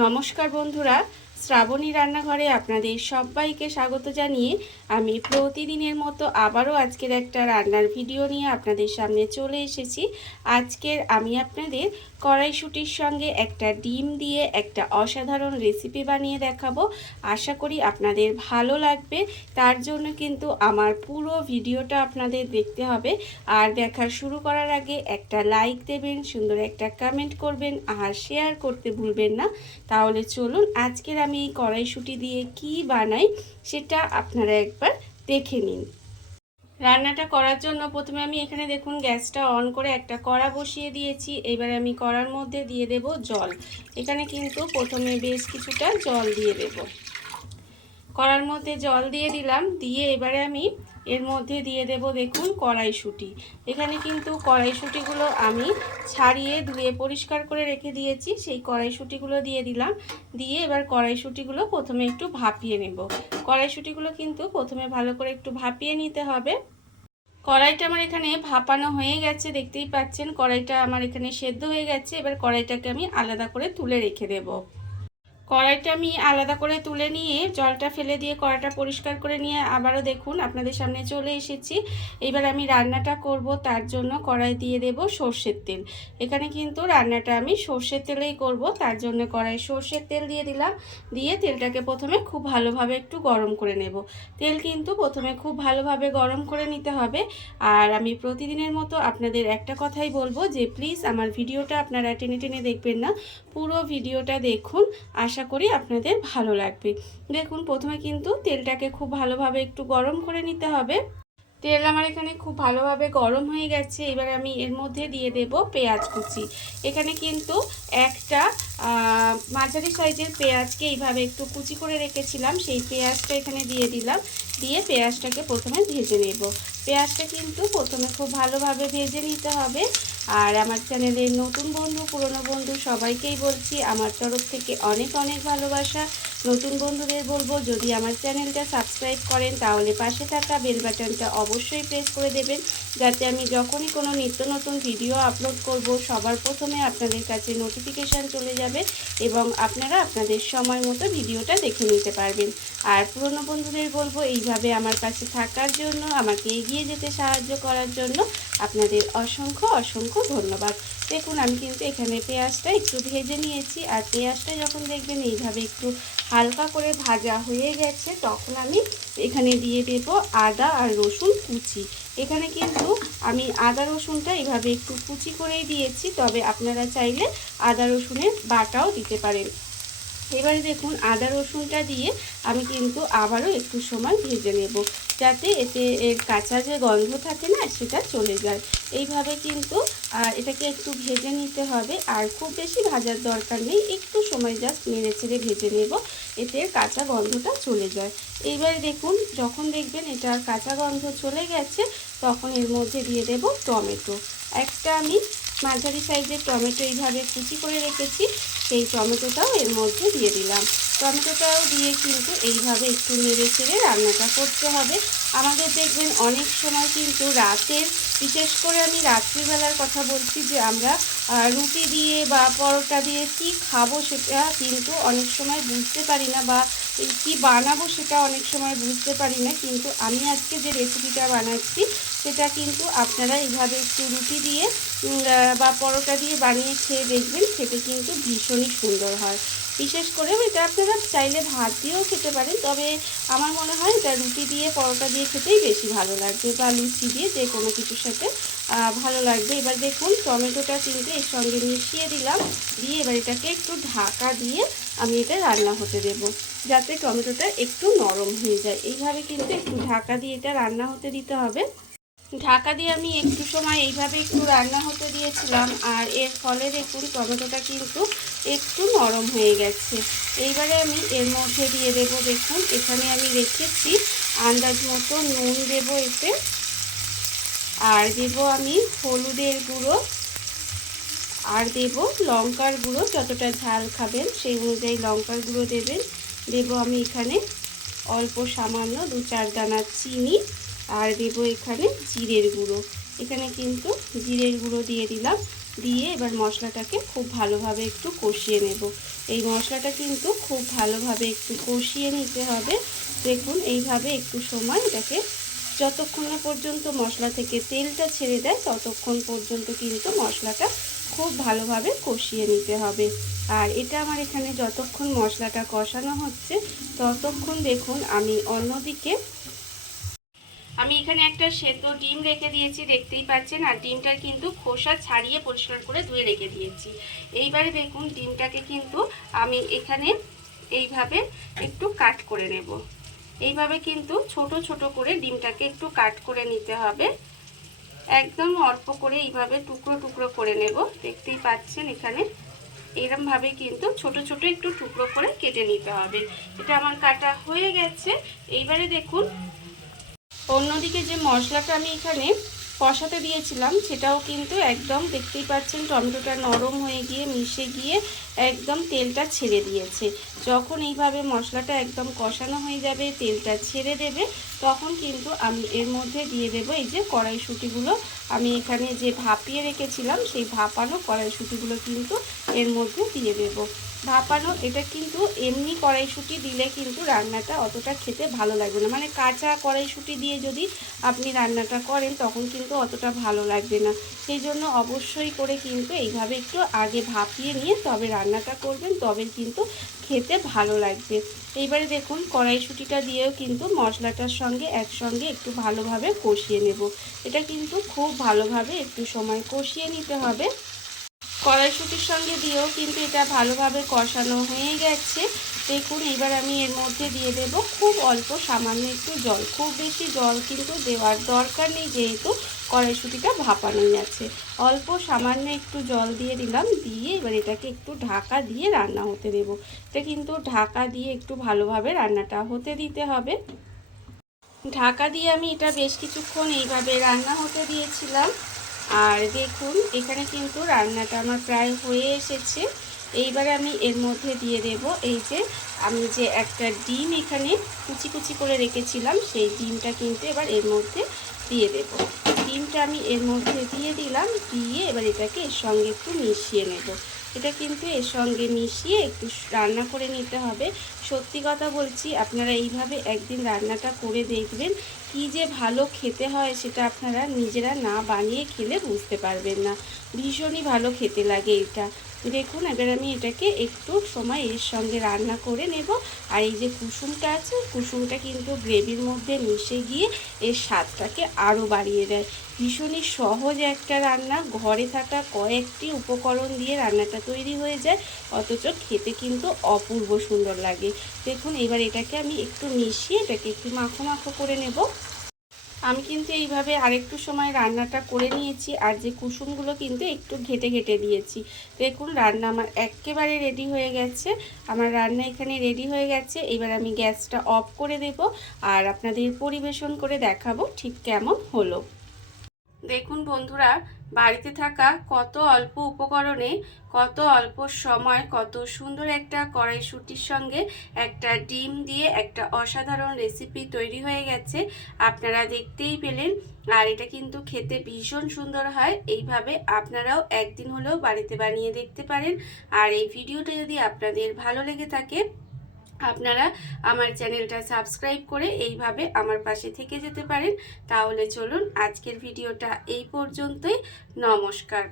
নমস্কার বন্ধুরা, শ্রাবণী রান্নাঘরে আপনাদের সবাইকে স্বাগত জানিয়ে আমি প্রতিদিনের মতো আবারও আজকের একটা রান্নার ভিডিও নিয়ে আপনাদের সামনে চলে এসেছি। আজকের আমি আপনাদের কড়াইশুঁটির সঙ্গে একটা ডিম দিয়ে একটা অসাধারণ রেসিপি বানিয়ে দেখাবো। আশা করি আপনাদের ভালো লাগবে। তার জন্য কিন্তু আমার পুরো ভিডিওটা আপনাদের দেখতে হবে। আর দেখা শুরু করার আগে একটা লাইক দেবেন, সুন্দর একটা কমেন্ট করবেন আর শেয়ার করতে ভুলবেন না। তাহলে চলুন আজকের আমি এই কড়াইশুঁটি দিয়ে কি বানাই সেটা আপনারা একবার দেখে নিন। রান্নাটা করার জন্য প্রথমে আমি এখানে দেখুন গ্যাসটা অন করে একটা কড়া বসিয়ে দিয়েছি। এবার আমি কড়ার মধ্যে দিয়ে দেব জল। এখানে কিন্তু প্রথমে বেশ কিছুটা জল দিয়ে দেব। কড়ার মধ্যে জল দিয়ে দিলাম, দিয়ে এবারে আমি এর মধ্যে দিয়ে দেব দেখুন কড়াইশুঁটি। এখানে কিন্তু কড়াইশুঁটিগুলো আমি ছাড়িয়ে ধুয়ে পরিষ্কার করে রেখে দিয়েছি। সেই কড়াইশুঁটিগুলো দিয়ে দিলাম, দিয়ে এবার কড়াইশুঁটিগুলো প্রথমে একটু ভাপিয়ে নেব। কড়াইশুঁটিগুলো কিন্তু প্রথমে ভালো করে একটু ভাপিয়ে নিতে হবে। কড়াইটা আমার এখানে ভাপানো হয়ে গেছে, দেখতেই পাচ্ছেন কড়াইটা আমার এখানে সেদ্ধ হয়ে গেছে। এবার কড়াইটাকে আমি আলাদা করে তুলে রেখে দেবো। কড়াইটা আমি আলাদা করে তুলে নিয়ে জলটা ফেলে দিয়ে কড়াইটা পরিষ্কার করে নিয়ে আবারও দেখুন আপনাদের সামনে চলে এসেছি। এবার আমি রান্নাটা করব, তার জন্য কড়াই দিয়ে দেব সর্ষের তেল। এখানে কিন্তু রান্নাটা আমি সর্ষের তেলেই করব, তার জন্য কড়াই সর্ষের তেল দিয়ে দিলাম। দিয়ে তেলটাকে প্রথমে খুব ভালোভাবে একটু গরম করে নেব। তেল কিন্তু প্রথমে খুব ভালোভাবে গরম করে নিতে হবে। আর আমি প্রতিদিনের মতো আপনাদের একটা কথাই বলবো যে প্লিজ আমার ভিডিওটা আপনারা টেনে টেনে দেখবেন না, পুরো ভিডিওটা দেখুন। আশা করি আপনাদের ভালো লাগবে। দেখুন প্রথমে কিন্তু তেলটাকে খুব ভালোভাবে একটু গরম করে নিতে হবে। তেল আমার এখানে খুব ভালোভাবে গরম হয়ে গেছে। এবার আমি এর মধ্যে দিয়ে দেব পেঁয়াজ কুচি। এখানে কিন্তু একটা মাঝারি সাইজের পেঁয়াজকে এইভাবে একটু কুচি করে রেখেছিলাম, সেই পেঁয়াজটা এখানে দিয়ে দিলাম। দিয়ে পেঁয়াজটাকে প্রথমে ভেজে নেব। পেঁয়াজটা কিন্তু প্রথমে খুব ভালোভাবে ভেজে নিতে হবে। আর আমার চ্যানেলের নতুন বন্ধু পুরনো বন্ধু সবাইকেই বলছি আমার তরফ থেকে অনেক অনেক ভালোবাসা। নতুন বন্ধুদের বলবো যদি আমার চ্যানেলটা সাবস্ক্রাইব করেন তাহলে পাশে থাকা বেল বাটনটা অবশ্যই প্রেস করে দেবেন, যাতে আমি যখনই কোনো নিত্য নতুন ভিডিও আপলোড করব সবার প্রথমে আপনাদের কাছে নোটিফিকেশান চলে যাবে এবং আপনারা আপনাদের সময় মতো ভিডিওটা দেখে নিতে পারবেন। আর পুরনো বন্ধুদের বলবো এইভাবে আমার কাছে থাকার জন্য, আমাকে এগিয়ে যেতে সাহায্য করার জন্য আপনাদের অসংখ্য অসংখ্য ধন্যবাদ। দেখুন আমি কিন্তু এখানে পেঁয়াজটা একটু ভেজে নিয়েছি। আর পেঁয়াজটা যখন দেখবেন এইভাবে একটু হালকা করে ভাজা হয়ে গেছে তখন আমি এখানে দিয়ে দেব আদা আর রসুন কুচি। এখানে কিন্তু আমি আদা রসুনটা এইভাবে একটু কুচি করেই দিয়েছি, তবে আপনারা চাইলে আদা রসুনের বাটাও দিতে পারেন। এবারে দেখুন আদা রসুনটা দিয়ে আমি কিন্তু আবারও একটু সময় ভেজে নেব, যাতে এতে এর কাঁচা যে গন্ধ থাকে না সেটা চলে যায়। এইভাবে কিন্তু এটাকে একটু ভেজে নিতে হবে। আর খুব বেশি ভাজার দরকার নেই, একটু সময় জাস্ট নেড়ে চেড়ে ভেজে নেব, এতে কাঁচা গন্ধটা চলে যায়। এইবারে দেখুন যখন দেখবেন এটার কাঁচা গন্ধ চলে গেছে তখন এর মধ্যে দিয়ে দেব টমেটো। একটা আমি মাঝারি সাইজের টমেটো এইভাবে কুচি করে রেখেছি, সেই টমেটোটাও এর মধ্যে দিয়ে দিলাম। টমেটোটাও দিয়ে কিন্তু এইভাবে একটু নেড়ে চেড়ে রান্নাটা করতে হবে। আমাদের দেখবেন অনেক সময় কিন্তু রাতের, বিশেষ করে আমি রাত্রিবেলার কথা বলছি, যে আমরা রুটি দিয়ে বা পরোটা দিয়ে কি খাবো সেটা কিন্তু অনেক সময় বুঝতে পারি না, বা কি বানাবো সেটা অনেক সময় বুঝতে পারি না। কিন্তু আমি আজকে যে রেসিপিটা বানাচ্ছি সেটা কিন্তু আপনারা এইভাবে একটু রুটি দিয়ে বা পরোটা দিয়ে বানিয়ে খেয়ে দেখবেন, খেতে কিন্তু ভীষণই সুন্দর হয়। বিশেষ করে এটা আপনারা চাইলে ভাত দিয়েও খেতে পারেন, তবে আমার মনে হয় এটা রুটি দিয়ে পরোটা দিয়ে খেতেই বেশি ভালো লাগবে, বা লুচি দিয়ে যে কোনো কিছুর সাথে ভালো লাগবে। এবার দেখুন টমেটোটা কিন্তু এর সঙ্গে মিশিয়ে দিলাম, দিয়ে এবার এটাকে একটু ঢাকা দিয়ে আমি এটা রান্না হতে দেব, যাতে টমেটোটা একটু নরম হয়ে যায়। এইভাবে কিন্তু একটু ঢাকা দিয়ে এটা রান্না হতে দিতে হবে। ঢাকা দিয়ে আমি একটু সময় এইভাবে একটু রান্না হতে দিয়েছিলাম, আর এর ফলে দেখুন টমেটোটা কিন্তু একটু নরম হয়ে গেছে। এইবারে আমি এর মধ্যে দিয়ে দেব, দেখুন এখানে আমি রেখেছি আন্দাজ মতো নুন দেব এতে, আর দেব আমি হলুদের গুঁড়ো, আর দেব লঙ্কার গুঁড়ো, যতটা ঝাল খাবেন সেই অনুযায়ী লঙ্কার গুঁড়ো দেবেন। দেব আমি এখানে অল্প সামান্য 2-4 দানা চিনি, আর দেব এখানে জিরের গুঁড়ো। এখানে কিন্তু জিরের গুঁড়ো দিয়ে দিলাম। দিয়ে এবার মশলাটাকে খুব ভালোভাবে একটু কষিয়ে নেব। এই মশলাটা কিন্তু খুব ভালোভাবে একটু কষিয়ে নিতে হবে। দেখুন এইভাবে একটু সময় এটাকে যতক্ষণ না পর্যন্ত মশলা থেকে তেলটা ছেড়ে দেয় ততক্ষণ পর্যন্ত কিন্তু মশলাটা খুব ভালোভাবে কষিয়ে নিতে হবে। আর এটা আমার এখানে যতক্ষণ মশলাটা কষানো হচ্ছে ততক্ষণ দেখুন আমি অন্যদিকে এখানে একটা সেদ্ধ ডিম রেখে দিয়েছি, দেখতেই পাচ্ছেন। আর ডিমটা কিন্তু খোসা ছাড়িয়ে পরিষ্কার করে ধুয়ে রেখে দিয়েছি। এইবারে দেখুন ডিমটাকে কিন্তু আমি এখানে এইভাবে একটু কাট করে নেব। এইভাবে কিন্তু ছোট ছোট করে ডিমটাকে একটু কাট করে নিতে হবে। একদম অল্প করে এইভাবে টুকরো টুকরো করে নেব। দেখতেই পাচ্ছেন এখানে এরমভাবে কিন্তু ছোট ছোট একটু টুকরো করে কেটে নিতে হবে। এটা আমার কাটা হয়ে গেছে। এইবারে দেখুন অন্যদিকে যে মশলাটা আমি এখানে কষাতে দিয়েছিলাম সেটাও কিন্তু একদম দেখতেই পাচ্ছেন টমেটোটা নরম হয়ে গিয়ে মিশে গিয়ে একদম তেলটা ছেড়ে দিয়েছে। যখন এইভাবে মশলাটা একদম কষানো হয়ে যাবে, তেলটা ছেড়ে দেবে, তখন কিন্তু আমি এর মধ্যে দিয়ে দেব এই যে কড়াইশুঁটিগুলো। আমি এখানে যে ভাপিয়ে রেখেছিলাম সেই ভাপানো কড়াইশুঁটিগুলো কিন্তু এর মধ্যে দিয়ে দেব। ভাপানো এটা কিন্তু এমনি কড়াইশুঁটি দিলে কিন্তু রান্নাটা অতটা খেতে ভালো লাগবে না, মানে কাঁচা কড়াইশুঁটি দিয়ে যদি আপনি রান্নাটা করেন তখন কিন্তু অতটা ভালো লাগবে না। সেই জন্য অবশ্যই করে কিন্তু এইভাবে একটু আগে ভাপিয়ে নিয়ে তবে রান্নাটা করবেন, তবে কিন্তু খেতে ভালো লাগবে। এইবারে দেখুন কড়াইশুঁটিটা দিয়েও কিন্তু মশলাটার সঙ্গে একসঙ্গে একটু ভালোভাবে কষিয়ে নেব। এটা কিন্তু খুব ভালোভাবে একটু সময় কষিয়ে নিতে হবে। কড়াইশুঁটির সঙ্গে দিয়েও কিন্তু এটা ভালোভাবে কষানো হয়ে গেছে। দেখুন এবার আমি এর মধ্যে দিয়ে দেব খুব অল্প সামান্য একটু জল। খুব বেশি জল কিন্তু দেওয়ার দরকার নেই, যেহেতু কড়াইশুঁটিটা ভাপানোই আছে। অল্প সামান্য একটু জল দিয়ে দিলাম, দিয়ে এবার এটাকে একটু ঢাকা দিয়ে রান্না হতে দেব। এটা কিন্তু ঢাকা দিয়ে একটু ভালোভাবে রান্নাটা হতে দিতে হবে। ঢাকা দিয়ে আমি এটা বেশ কিছুক্ষণ এইভাবে রান্না হতে দিয়েছিলাম। আর দেখুন এখানে কিন্তু রান্নাটা আমার প্রায় হয়ে এসেছে। এইবারে আমি এর মধ্যে দিয়ে দেব এই যে আমি যে একটা ডিম এখানে কুচি কুচি করে রেখেছিলাম, সেই ডিমটা কিন্তু এবার এর মধ্যে দিয়ে দেব। ডিমটা আমি এর মধ্যে দিয়ে দিলাম, দিয়ে এবার এটাকে এর সঙ্গে একটু মিশিয়ে নেব। এটা কিন্তু এর সঙ্গে মিশিয়ে একটু রান্না করে নিতে হবে। সত্যি কথা বলছি, আপনারা এইভাবে একদিন রান্নাটা করে দেখবেন, কি যে ভালো খেতে হয় সেটা আপনারা নিজেরা না বানিয়ে খেলে বুঝতে পারবেন না। ভীষণই ভালো খেতে লাগে এটা। দেখুন এবার আমি এটাকে একটু সময় এর সঙ্গে রান্না করে নেব। আর এই যে কুসুমটা আছে, কুসুমটা কিন্তু গ্রেভির মধ্যে মিশে গিয়ে এর স্বাদটাকে আরও বাড়িয়ে দেয়। ভীষণই সহজ একটা রান্না, ঘরে থাকা কয়েকটি উপকরণ দিয়ে রান্নাটা তৈরি হয়ে যায়, অথচ খেতে কিন্তু অপূর্ব সুন্দর লাগে। দেখুন এবার এটাকে আমি একটু মিশিয়ে এটাকে একটু মাখো মাখো করে নেব। আমি কিন্তু এইভাবে আরেকটু সময় রান্নাটা করে নিয়েছি, আর যে কুসুমগুলো কিন্তু একটু ঘেটে ঘেটে দিয়েছি। দেখুন রান্না আমার একেবারে রেডি হয়ে গেছে। আমার রান্না এখানে রেডি হয়ে গেছে। এবার আমি গ্যাসটা অফ করে দেব আর আপনাদের পরিবেশন করে দেখাবো ঠিক কেমন হলো। দেখুন বন্ধুরা, বাড়িতে থাকা কত অল্প উপকরণে কত অল্প সময় কত সুন্দর একটা কড়াইশুঁটির সঙ্গে একটা ডিম দিয়ে একটা অসাধারণ রেসিপি তৈরি হয়ে গেছে। আপনারা দেখতেই পেলেন। আর এটা কিন্তু খেতে ভীষণ সুন্দর হয়। এইভাবে আপনারাও একদিন হলেও বাড়িতে বানিয়ে দেখতে পারেন। আর এই ভিডিওটা যদি আপনাদের ভালো লেগে থাকে, আপনারা আমার চ্যানেলটা সাবস্ক্রাইব করে এইভাবে আমার পাশে থেকে যেতে পারেন। তাহলে চলুন আজকের ভিডিওটা এই পর্যন্তই। নমস্কার।